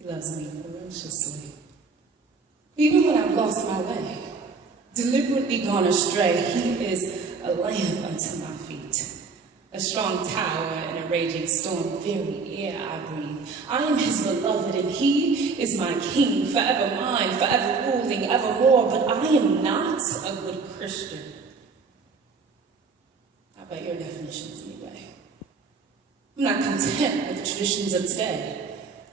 He loves me ferociously. Even when I've lost my way, deliberately gone astray, he is a lamp unto my feet, a strong tower in a raging storm, very air I breathe. I am his beloved, and he is my king, forever mine, forever ruling, evermore. But I am not a good Christian. How about your definitions anyway? I'm not content with the traditions of today.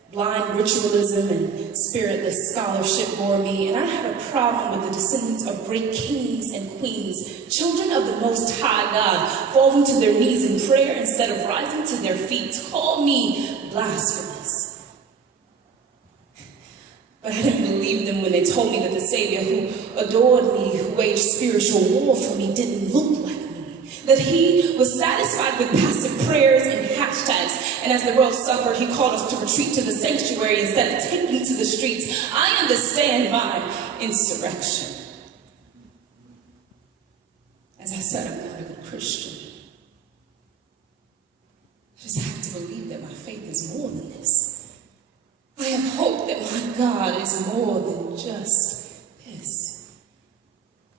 Blind ritualism and spiritless scholarship bore me, and I have a problem with the descendants of great kings and queens, children of the Most High God, falling to their knees in prayer instead of rising to their feet. Call me blasphemous. But I didn't believe them when they told me that the Savior who adored me, who waged spiritual war for me, didn't look like me, that he was satisfied with passive prayers and hashtags. And as the world suffered, he called us to retreat to the sanctuary instead of taking to the streets. I understand my insurrection. As I said, I'm not a good Christian. I just have to believe that my faith is more than this. I have hope that my God is more than just this.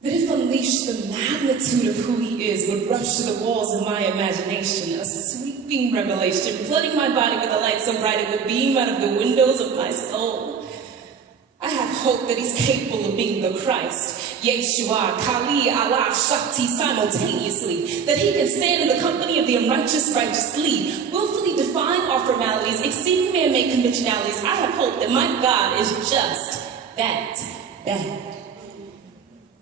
That if unleashed, the magnitude of who he is would rush to the walls of my imagination, a sweeping revelation, flooding my body with a light so bright it would beam out of the windows of my soul. I have hope that he's capable of being the Christ, Yeshua, Kali, Allah, Shakti simultaneously, that he can stand in the company of the unrighteous righteously, willfully defying our formalities, exceeding man-made conventionalities. I have hope that my God is just that bad.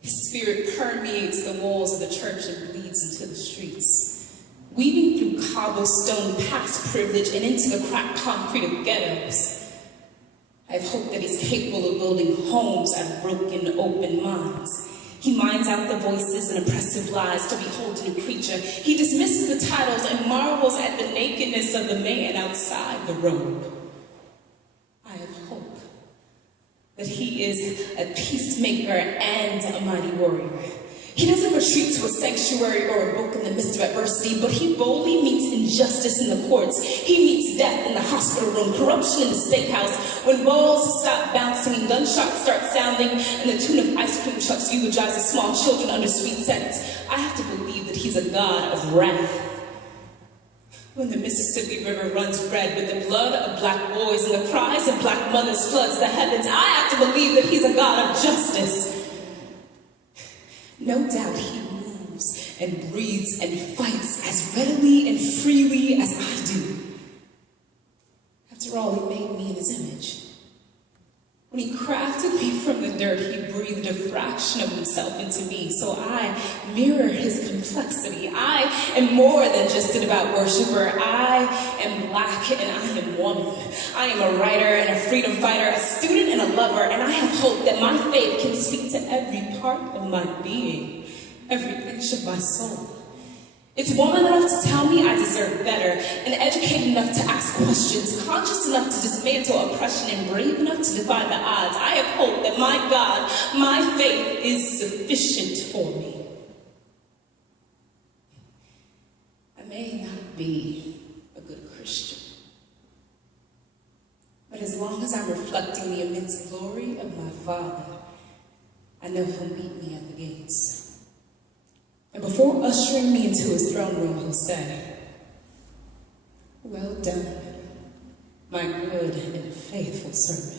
His spirit permeates the walls of the church and bleeds into the streets, weaving through cobblestone past privilege and into the cracked concrete of ghettos. I have hope that he's capable of building homes out of broken, open minds. He minds out the voices and oppressive lies to behold a new creature. He dismisses the titles and marvels at the nakedness of the man outside the robe. I have hope that he is a peacemaker and a mighty warrior. He doesn't retreat to a sanctuary or a book in the midst of adversity, but he boldly meets injustice in the courts. He meets death in the hospital room, corruption in the steakhouse, when balls stop bouncing and gunshots start sounding, and the tune of ice cream trucks eulogizes small children under sweet scents. I have to believe that he's a God of wrath. When the Mississippi River runs red with the blood of black boys and the cries of black mothers floods the heavens, I have to believe that he's a God of justice. No doubt he moves and breathes and fights as readily and freely as I do. After all, he made me in his image. When he crafted me from the dirt, he breathed a fraction of himself into me, so I mirror his complexity. I am more than just a devout worshiper. I am black and I am woman. I am a writer and a freedom fighter, a student and a lover, and I have hope that my faith can speak to every part of my being, every inch of my soul. It's woman enough to tell me I deserve better, and educated enough to ask questions, conscious enough to dismantle oppression, and brave enough to defy the odds. I have hope that my God, my faith is sufficient for me. I may not be a good Christian, but as long as I'm reflecting the immense glory of my Father, I know he'll meet me at the gates. And before ushering me into his throne room, he'll say, "Well done, my good and faithful servant."